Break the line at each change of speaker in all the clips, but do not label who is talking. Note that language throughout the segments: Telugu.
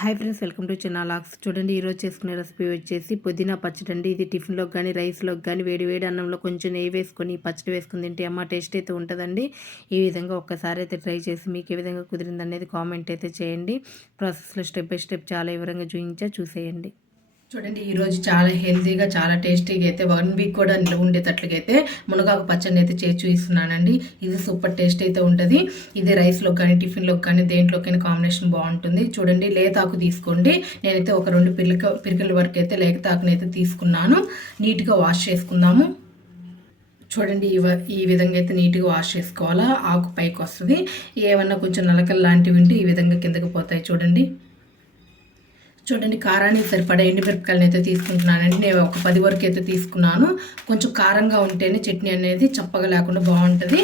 హాయ్ ఫ్రెండ్స్ వెల్కమ్ టు చిన్న లాక్స్. చూడండి ఈరోజు చేసుకునే రెసిపీ వచ్చేసి పుదీనా పచ్చడి అండి. ఇది టిఫిన్లోకి కానీ రైస్లోకి కానీ వేడి వేడి అన్నంలో కొంచెం నెయ్యి వేసుకొని పచ్చడి వేసుకుని తింటే అమ్మ టేస్ట్ అయితే ఉంటుందండి. ఈ విధంగా ఒక్కసారి అయితే ట్రై చేసి మీకు ఏ విధంగా కుదిరింది అనేది కామెంట్ అయితే చేయండి. ప్రాసెస్లో స్టెప్ బై స్టెప్ చాలా వివరంగా చూపించా చూసేయండి.
చూడండి ఈరోజు చాలా హెల్తీగా చాలా టేస్టీగా అయితే వన్ వీక్ కూడా నిల్వ ఉండేటట్లుగా అయితే మునగాకు పచ్చడిని అయితే చేసి చూపిస్తున్నానండి. ఇది సూపర్ టేస్ట్ అయితే ఉంటుంది. ఇది రైస్లో కానీ టిఫిన్లోకి కానీ దేంట్లో కానీ కాంబినేషన్ బాగుంటుంది. చూడండి లేతాకు తీసుకోండి. నేనైతే ఒక రెండు పిల్లక పిరికల వరకు అయితే లేతాకుని అయితే తీసుకున్నాను. నీట్గా వాష్ చేసుకుందాము. చూడండి ఈ ఈ విధంగా అయితే నీట్గా వాష్ చేసుకోవాలా? ఆకు పైకి వస్తుంది ఏమన్నా కొంచెం నలకలు లాంటివి ఉంటే ఈ విధంగా కిందకి పోతాయి చూడండి. చూడండి కారానికి సరిపడా ఎండుమిరపకాయలను అయితే తీసుకుంటున్నానండి. నేను ఒక పది వరకు అయితే తీసుకున్నాను. కొంచెం కారంగా ఉంటేనే చట్నీ అనేది చప్పగా లేకుండా బాగుంటుంది.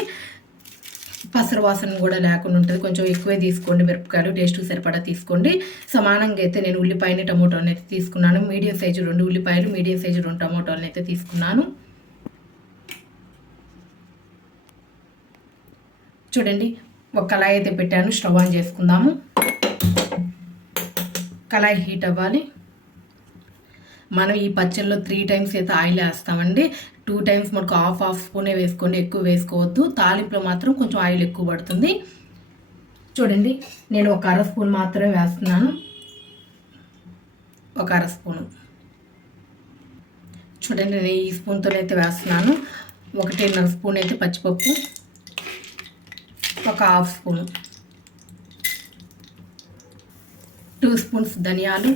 పసర వాసన కూడా లేకుండా ఉంటుంది. కొంచెం ఎక్కువే తీసుకోండి మిరపకాయలు. టేస్ట్ సరిపడా తీసుకోండి. సమానంగా అయితే నేను ఉల్లిపాయని టమోటాలను అయితే తీసుకున్నాను. మీడియం సైజు రెండు ఉల్లిపాయలు మీడియం సైజు రెండు టమోటాలను అయితే తీసుకున్నాను. చూడండి ఒక కళాయి అయితే పెట్టాను. స్టవ్ ఆన్ చేసుకుందాము. కళాయి హీట్ అవ్వాలి. మనం ఈ పచ్చళ్ళలో త్రీ టైమ్స్ అయితే ఆయిల్ వేస్తామండి. టూ టైమ్స్ మనకు హాఫ్ హాఫ్ స్పూనే వేసుకోండి. ఎక్కువ వేసుకోవద్దు. తాలింపులో మాత్రం కొంచెం ఆయిల్ ఎక్కువ పడుతుంది. చూడండి నేను ఒక అర స్పూన్ మాత్రమే వేస్తున్నాను. ఒక అర స్పూను. చూడండి నేను ఈ స్పూన్తో అయితే వేస్తున్నాను. ఒకటిన్నర స్పూన్ అయితే పచ్చిపప్పు. ఒక హాఫ్ స్పూను. టూ స్పూన్స్ ధనియాలు.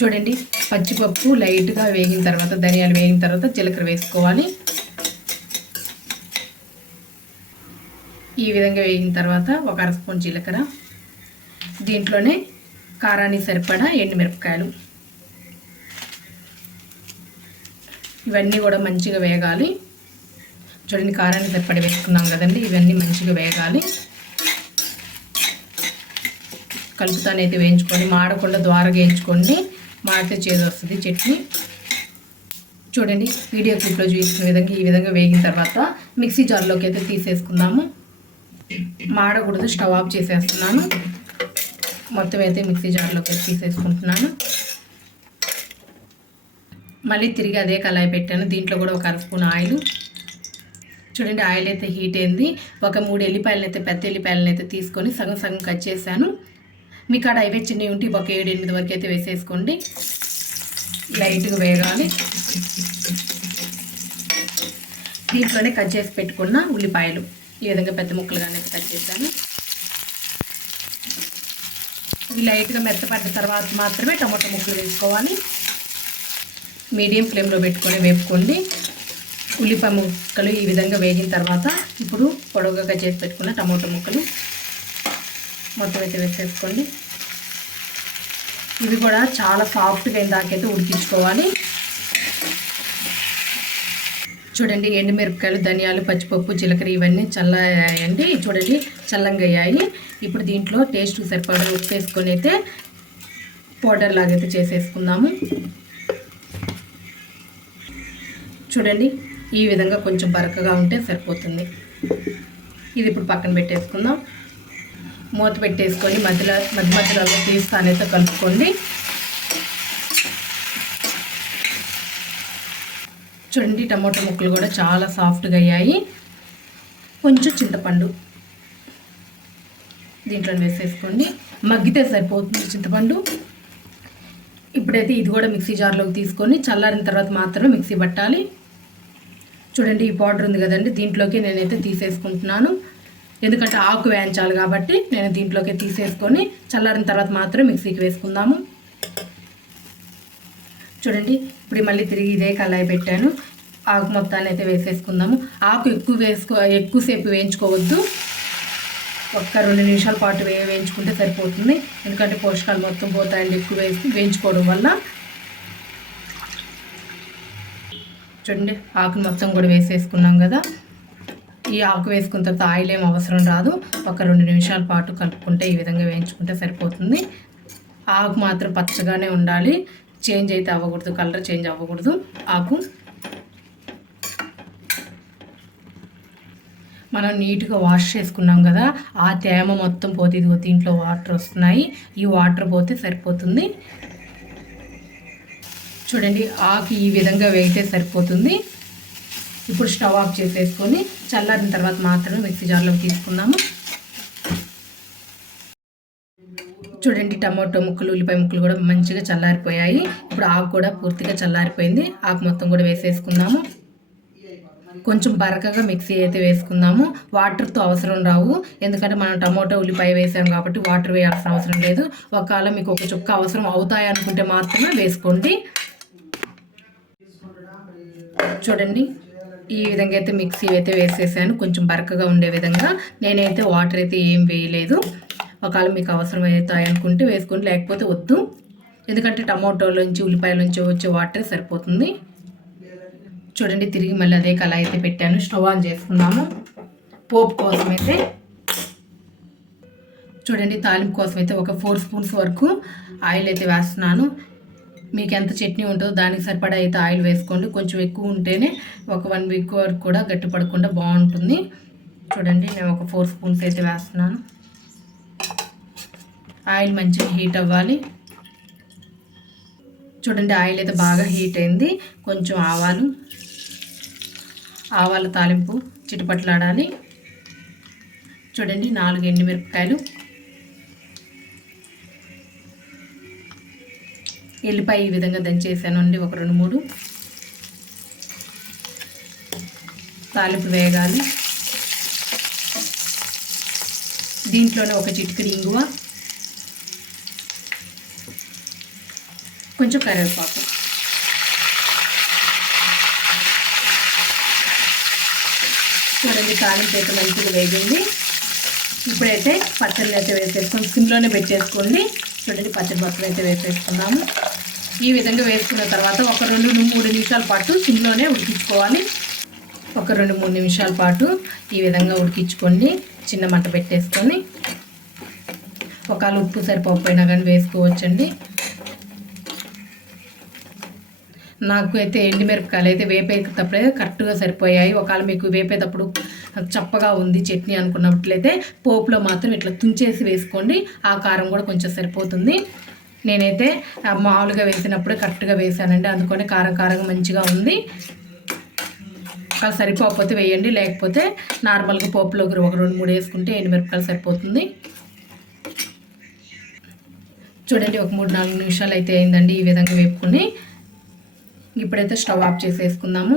చూడండి పచ్చిపప్పు లైట్గా వేగిన తర్వాత ధనియాలు వేగిన తర్వాత జీలకర్ర వేసుకోవాలి. ఈ విధంగా వేగిన తర్వాత ఒక అర స్పూన్ జీలకర్ర. దీంట్లోనే కారానికి సరిపడా ఎండుమిరపకాయలు. ఇవన్నీ కూడా మంచిగా వేగాలి. చూడండి కారానికి సరిపడి వేసుకున్నాం కదండి ఇవన్నీ మంచిగా వేగాలి. కలుపుతానైతే వేయించుకొని మాడకుండా ద్వారగా వేయించుకోండి. మాడితే చేదు వస్తుంది. చట్నీ. చూడండి వీడియో క్లిప్లో చూసిన విధంగా ఈ విధంగా వేగిన తర్వాత మిక్సీ జార్లోకి అయితే తీసేసుకుందాము. మాడకూడదు స్టవ్ ఆఫ్ చేసేస్తున్నాను. మొత్తం అయితే మిక్సీ జార్లోకి అయితే తీసేసుకుంటున్నాను. మళ్ళీ తిరిగి అదే కళాయి పెట్టాను. దీంట్లో కూడా ఒక అర స్పూన్ ఆయిల్. చూడండి ఆయిల్ అయితే హీట్ అయింది. ఒక మూడు ఎల్లిపాయలను అయితే పెద్ద ఎల్లిపాయలను అయితే తీసుకొని సగం సగం కట్ చేశాను. మీ కాడ అవే చిన్నవి ఉంటే ఒక ఏడు ఎనిమిది వరకు అయితే వేసేసుకోండి. లైట్గా వేగాలి. దీంట్లోనే కట్ చేసి పెట్టుకున్న ఉల్లిపాయలు. ఈ విధంగా పెద్ద ముక్కలుగానే కట్ చేశాను. ఇవి లైట్గా మెత్తపడ్డ తర్వాత మాత్రమే టమాటో ముక్కలు వేసుకోవాలి. మీడియం ఫ్లేమ్లో పెట్టుకొని వేపుకోండి. ఉల్లిపాయ ముక్కలు ఈ విధంగా వేగిన తర్వాత ఇప్పుడు పొడవుగా చేసి పెట్టుకున్న టమాటో ముక్కలు మొత్తం అయితే వేసేసుకోండి. ఇవి కూడా చాలా సాఫ్ట్గా అయిన దాకైతే ఉడికించుకోవాలి. చూడండి ఎండుమిరపకాయలు ధనియాలు పచ్చిపప్పు జీలకర్ర ఇవన్నీ చల్లయ్యాయండి చూడండి చల్లంగా అయ్యాయి. ఇప్పుడు దీంట్లో టేస్ట్ సరిపడా ఉప్పు వేసుకొని అయితే పౌడర్ లాగైతే చేసేసుకుందాము. చూడండి ఈ విధంగా కొంచెం బరకగా ఉంటే సరిపోతుంది. ఇది ఇప్పుడు పక్కన పెట్టేసుకుందాం. మూత పెట్టేసుకొని మధ్యలో మధ్య మధ్యలో తీస్తానైతే కలుపుకోండి. చూడండి టమాటో ముక్కలు కూడా చాలా సాఫ్ట్గా అయ్యాయి. కొంచెం చింతపండు దీంట్లో వేసేసుకోండి. మగ్గితే సరిపోతుంది చింతపండు. ఇప్పుడైతే ఇది కూడా మిక్సీ జార్లోకి తీసుకొని చల్లారిన తర్వాత మాత్రమే మిక్సీ పట్టాలి. చూడండి ఈ పౌడర్ ఉంది కదండి దీంట్లోకి నేనైతే తీసేసుకుంటున్నాను. ఎందుకంటే ఆకు వేయించాలి కాబట్టి నేను దీంట్లోకి తీసేసుకొని చల్లారిన తర్వాత మాత్రం మిక్సీకి వేసుకుందాము. చూడండి ఇప్పుడు మళ్ళీ తిరిగి ఇదే కళాయి పెట్టాను. ఆకు మొత్తాన్ని అయితే వేసేసుకుందాము. ఆకు ఎక్కువ వేసుకో ఎక్కువసేపు వేయించుకోవద్దు. ఒక్క రెండు నిమిషాల పాటు వే వేయించుకుంటే సరిపోతుంది. ఎందుకంటే పోషకాలు మొత్తం పోతాయండి ఎక్కువ వేసి వేయించుకోవడం వల్ల. చూడండి ఆకు మొత్తం కూడా వేసేసుకున్నాం కదా. ఈ ఆకు వేసుకున్న తర్వాత ఆయిల్ ఏం అవసరం రాదు. ఒక రెండు నిమిషాల పాటు కలుపుకుంటే ఈ విధంగా వేయించుకుంటే సరిపోతుంది. ఆకు మాత్రం పచ్చగానే ఉండాలి. చేంజ్ అయితే అవ్వకూడదు. కలర్ చేంజ్ అవ్వకూడదు. ఆకు మనం నీట్గా వాష్ చేసుకున్నాం కదా ఆ తేమ మొత్తం పోతే ఇదిగో దీంట్లో వాటర్ వస్తున్నాయి. ఈ వాటర్ పోతే సరిపోతుంది. చూడండి ఆకు ఈ విధంగా వేయితే సరిపోతుంది. ఇప్పుడు స్టవ్ ఆఫ్ చేసేసుకొని చల్లారిన తర్వాత మాత్రమే మిక్సీ జార్లోకి తీసుకుందాము. చూడండి టమాటో ముక్కలు ఉల్లిపాయ ముక్కలు కూడా మంచిగా చల్లారిపోయాయి. ఇప్పుడు ఆకు కూడా పూర్తిగా చల్లారిపోయింది. ఆకు మొత్తం కూడా వేసేసుకుందాము. కొంచెం బరకగా మిక్సీ అయితే వేసుకుందాము. వాటర్తో అవసరం రావు. ఎందుకంటే మనం టమాటో ఉల్లిపాయ వేసాం కాబట్టి వాటర్ వేయాల్సిన అవసరం లేదు. ఒకవేళ మీకు ఒక చుక్క అవసరం అవుతాయి అనుకుంటే మాత్రమే వేసుకోండి. చూడండి. ఈ విధంగా అయితే మిక్సీ అయితే వేసేసాను. కొంచెం బరకగా ఉండే విధంగా నేనైతే వాటర్ అయితే ఏం వేయలేదు. ఒకవేళ మీకు అవసరం అవుతాయి అనుకుంటే వేసుకోండి లేకపోతే వద్దు. ఎందుకంటే టమాటోలోంచి ఉల్లిపాయలోంచి వచ్చే వాటర్ సరిపోతుంది. చూడండి తిరిగి మళ్ళీ అదే కళ అయితే పెట్టాను. స్టవ్ ఆన్ చేసుకున్నాము పోపు కోసం అయితే. చూడండి తాలింపు కోసం అయితే ఒక ఫోర్ స్పూన్స్ వరకు ఆయిల్ అయితే వేస్తున్నాను. మీకు ఎంత చట్నీ ఉంటుందో దానికి సరిపడా అయితే ఆయిల్ వేసుకోండి. కొంచెం ఎక్కువ ఉంటేనే ఒక వన్ వీక్ వరకు కూడా గట్టిపడకుండా బాగుంటుంది. చూడండి నేను ఒక ఫోర్ స్పూన్స్ అయితే వేస్తున్నాను. ఆయిల్ మంచిగా హీట్ అవ్వాలి. చూడండి ఆయిల్ అయితే బాగా హీట్ అయింది. కొంచెం ఆవాలు ఆవాల తాలింపు చిటపట్లాడాలి. చూడండి నాలుగు ఎండుమిరపకాయలు ఎల్లిపాయ ఈ విధంగా దంచేసాను అండి. ఒక రెండు మూడు. తాలింపు వేగాలి. దీంట్లోనే ఒక చిటికడి ఇంగువ. కొంచెం కరివేపాకు. చూడండి తాలింపు అయితే మంచిగా వేగింది. ఇప్పుడైతే పచ్చళ్ళు అయితే వేసేసుకొని సిమ్లోనే పెట్టేసుకోండి. చూడండి పచ్చడి మొత్తం అయితే వేసేసుకున్నాము ఈ విధంగా వేసుకున్న తర్వాత ఒక రెండు మూడు నిమిషాల పాటు సిమ్లోనే ఉడికించుకోవాలి. ఒక రెండు మూడు నిమిషాల పాటు ఈ విధంగా ఉడికించుకోండి చిన్న మంట పెట్టేసుకొని ఒకవేళ ఉప్పు సరిపోకపోయినా కానీ వేసుకోవచ్చండి. నాకు అయితే ఎండుమిరపకాయలు అయితే వేపేటప్పుడే కరెక్ట్గా సరిపోయాయి. ఒకవేళ మీకు వేపేటప్పుడు చప్పగా ఉంది చట్నీ అనుకున్నట్లయితే పోపులో మాత్రం ఇట్లా తుంచేసి వేసుకోండి. ఆ కారం కూడా కొంచెం సరిపోతుంది. నేనైతే మామూలుగా వేసినప్పుడే కరెక్ట్గా వేసానండి. అందుకని కారం కారంగా మంచిగా ఉంది. అలా సరిపోకపోతే వేయండి. లేకపోతే నార్మల్గా పోపులోకి ఒక రెండు మూడు వేసుకుంటే ఎండుమిరపకాయలు సరిపోతుంది. చూడండి ఒక మూడు నాలుగు నిమిషాలు అయితే అయిందండి ఈ విధంగా వేపుకుని. ఇప్పుడైతే స్టవ్ ఆఫ్ చేసేసుకుందాము.